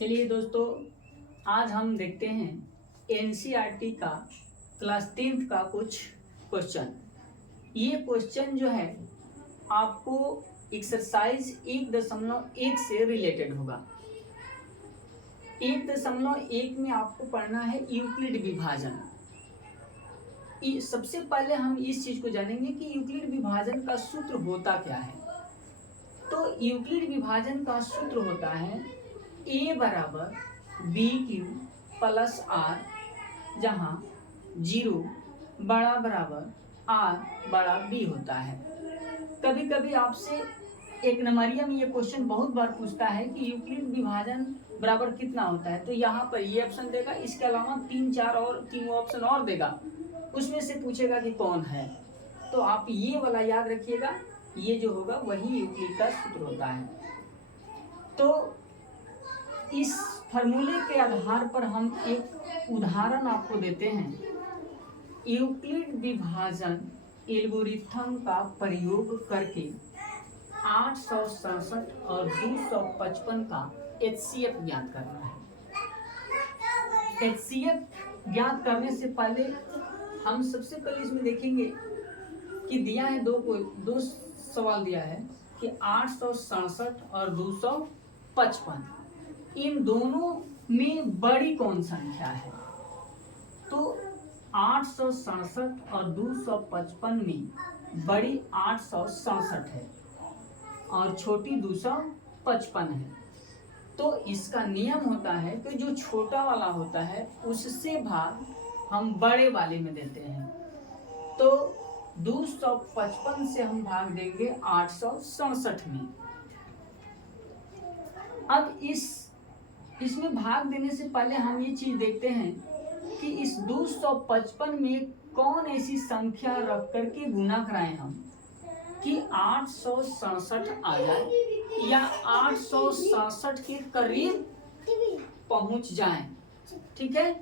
चलिए दोस्तों, आज हम देखते हैं एनसीईआरटी का क्लास 10th का कुछ क्वेश्चन। ये क्वेश्चन जो है आपको एक्सरसाइज 1.1 से रिलेटेड होगा। 1.1 में आपको पढ़ना है यूक्लिड विभाजन। सबसे पहले हम इस चीज को जानेंगे कि यूक्लिड विभाजन का सूत्र होता क्या है। तो यूक्लिड विभाजन का सूत्र होता है a बराबर बी क्यू प्लस आर, जहाँ 0 बड़ा बराबर r बड़ा b होता है। कभी कभी आपसे एक नंबरिया में ये क्वेश्चन बहुत बार पूछता है कि यूक्लिड विभाजन बराबर कितना होता है। तो यहाँ पर ये ऑप्शन देगा, इसके अलावा 3 ऑप्शन और देगा, उसमें से पूछेगा कि कौन है। तो आप ये वाला याद रखिएगा, ये जो होगा वही यूक्लिड का सूत्र होता है। तो इस फॉर्मूले के आधार पर हम एक उदाहरण आपको देते हैं। यूक्लिड विभाजन एल्गोरिथम का प्रयोग करके 867 और 255 का HCF ज्ञात करना है। HCF ज्ञात करने से पहले हम सबसे पहले इसमें देखेंगे कि दिया है दो सवाल दिया है कि 867 और 255, इन दोनों में बड़ी कौन संख्या है। तो 867 और 255 में बड़ी 867 है और छोटी 255 है। तो इसका नियम होता है कि जो छोटा वाला होता है उससे भाग हम बड़े वाले में देते हैं। तो 255 से हम भाग देंगे 867 में। अब इसमें भाग देने से पहले हम ये चीज देखते हैं कि इस 255 में कौन ऐसी संख्या रख करके गुना कराएं हम कि 867 आ जाए या 867 के करीब पहुंच जाएं। ठीक है,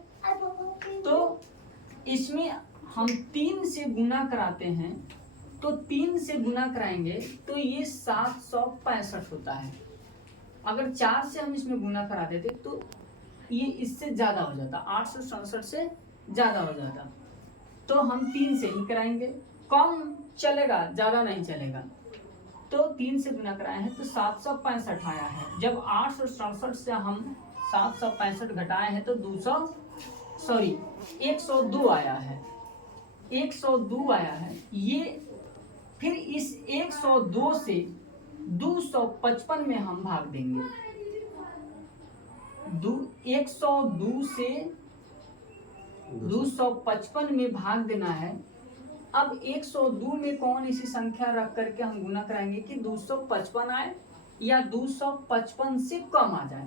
तो इसमें हम 3 से गुना कराते हैं। तो 3 से गुना कराएंगे तो ये 765 होता है। अगर 4 से हम इसमें गुना करा देते तो ये इससे ज्यादा हो जाता, 867 से ज्यादा हो जाता। तो हम 3 से ही कराएंगे, कम चलेगा, ज्यादा नहीं चलेगा। तो 3 से गुना कराए हैं तो 765 आया है। जब 867 से हम 765 घटाए हैं तो 102 आया है। 102 आया है। ये फिर इस 102 से 255 में हम भाग देंगे। 102 से 255 में भाग देना है। अब 102 में कौन ऐसी संख्या रख करके हम गुना कराएंगे कि 255 आए या 255 से कम आ जाए।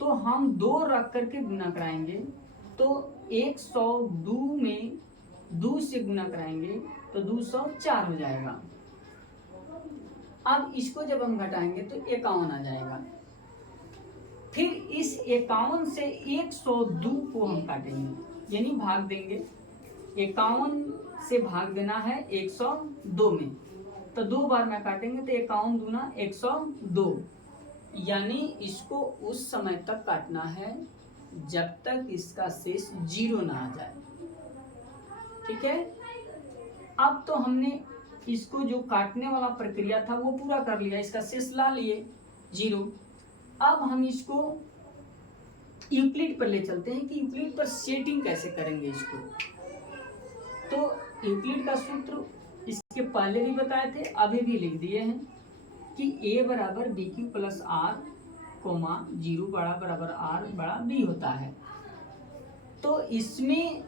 तो हम 2 रख करके गुना कराएंगे। तो 102 में 2 से गुना कराएंगे तो 204 हो जाएगा। अब इसको जब हम घटाएंगे तो 51 आ जाएगा। फिर इस 51 से 102 को हम काटेंगे, यानी भाग देंगे। 51 से भाग देना है 102 में, तो 2 बार में काटेंगे तो 51 दूना 102, यानी इसको उस समय तक काटना है जब तक इसका शेष 0 ना आ जाए। ठीक है, अब तो हमने इसको जो काटने वाला प्रक्रिया था वो पूरा कर लिया, इसका शेष ला लिए 0। अब हम इसको यूक्लिड पर ले चलते हैं कि यूक्लिड पर सेटिंग कैसे करेंगे इसको। तो यूक्लिड का सूत्र इसके पहले भी बताए थे, अभी भी लिख दिए हैं कि a बराबर बी क्यू प्लस आर, 0 बड़ा बराबर r बड़ा b होता है। तो इसमें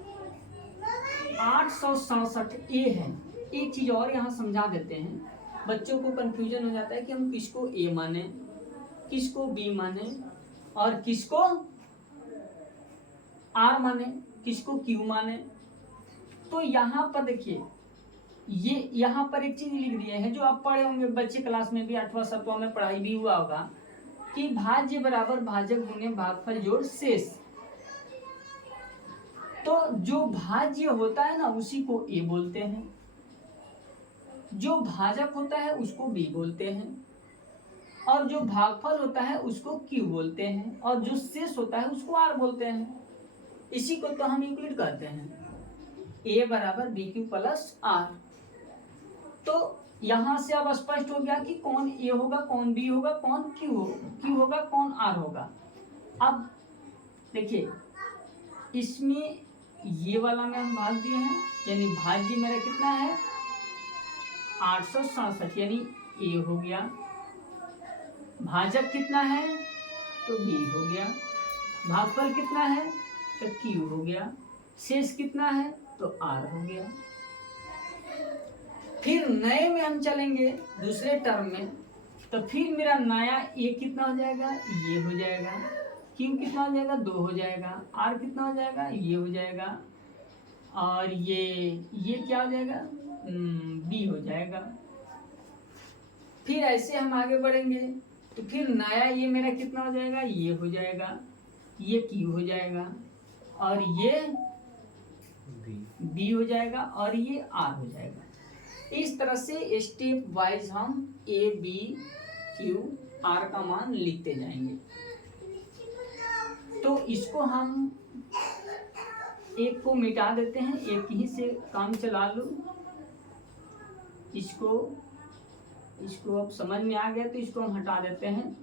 867 a है। एक चीज और यहाँ समझा देते हैं, बच्चों को कंफ्यूजन हो जाता है कि हम किसको a माने, किसको b माने और किसको r माने, किसको q माने। तो यहाँ पर देखिए, ये यहाँ पर एक चीज लिख दिए हैं जो आप पढ़े होंगे बच्चे क्लास में भी, 8वां 7वां में पढ़ाई भी हुआ होगा कि भाज्य बराबर भाजक गुने भागफल जोड़ शेष। तो जो भाज्य होता है ना उसी को a बोलते हैं, जो भाजक होता है उसको b बोलते हैं, और जो भागफल होता है उसको Q बोलते हैं और जो शेष होता है उसको R बोलते हैं। इसी को तो हम यूक्लिड कहते हैं, A बराबर BQ प्लस R। तो यहां से अब स्पष्ट हो गया कि कौन A होगा, कौन B होगा, कौन Q होगा, कौन R होगा। अब देखिए इसमें ये वाला में हम भाग दिए हैं, यानी भाज्य मेरा कितना है 867, यानी A हो गया। भाजक कितना है तो B हो गया। भागफल कितना है तो Q हो गया। शेष कितना है तो R हो गया। फिर नए में हम चलेंगे दूसरे टर्म में, तो फिर मेरा नया A कितना हो जाएगा, ये हो जाएगा। Q कितना हो जाएगा 2 हो जाएगा। R कितना हो जाएगा, ये हो जाएगा। और ये क्या हो जाएगा B हो जाएगा। फिर ऐसे हम आगे बढ़ेंगे तो फिर नया ये मेरा कितना हो जाएगा, ये हो जाएगा, ये Q हो जाएगा और ये B हो जाएगा और ये R हो जाएगा। इस तरह से स्टेप वाइज हम A B Q R का मान लिखते जाएंगे। तो इसको हम एक को मिटा देते हैं, एक ही से काम चला लो। इसको अब समझ में आ गया तो इसको हम हटा देते हैं।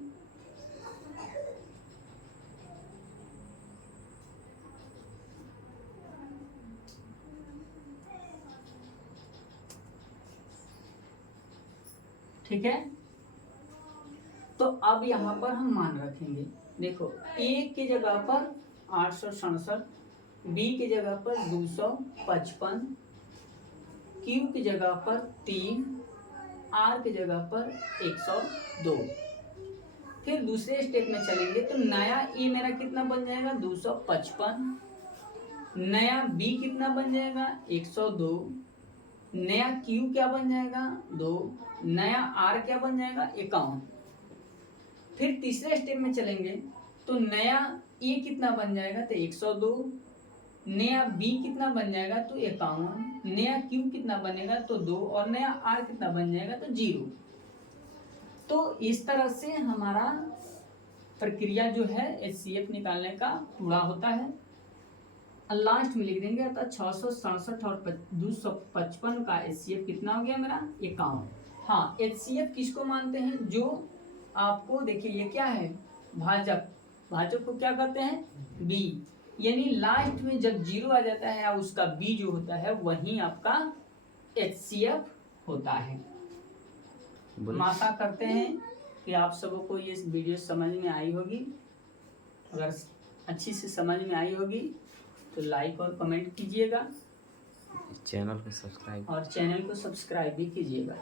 ठीक है, तो अब यहाँ पर हम मान रखेंगे। देखो A की जगह पर 867, B की जगह पर 255, Q की जगह पर 3, R की जगह पर 102। फिर दूसरे स्टेप में चलेंगे तो नया A मेरा कितना बन जाएगा 255, नया B कितना बन जाएगा 102, नया Q क्या बन जाएगा 2, नया R क्या बन जाएगा 51। फिर तीसरे स्टेप में चलेंगे तो नया A कितना बन जाएगा तो 102, नया B कितना बन जाएगा तो 51, नया Q कितना बनेगा तो 2 और नया R कितना बन जाएगा तो 0। तो इस तरह से हमारा प्रक्रिया जो है HCF निकालने का पूरा होता है। लास्ट में लिख देंगे तो 667 और 255 का HCF कितना हो गया मेरा 51। हाँ, HCF किसको मानते हैं, जो आपको देखिए ये क्या है भाजक, भाजक को क्या कहते हैं B, यानी लास्ट में जब 0 आ जाता है उसका B जो होता है वही आपका HCF होता है। हम आशा करते हैं कि आप सबों को ये वीडियो समझ में आई होगी। अगर अच्छी से समझ में आई होगी तो लाइक और कमेंट कीजिएगा, चैनल को सब्सक्राइब भी कीजिएगा।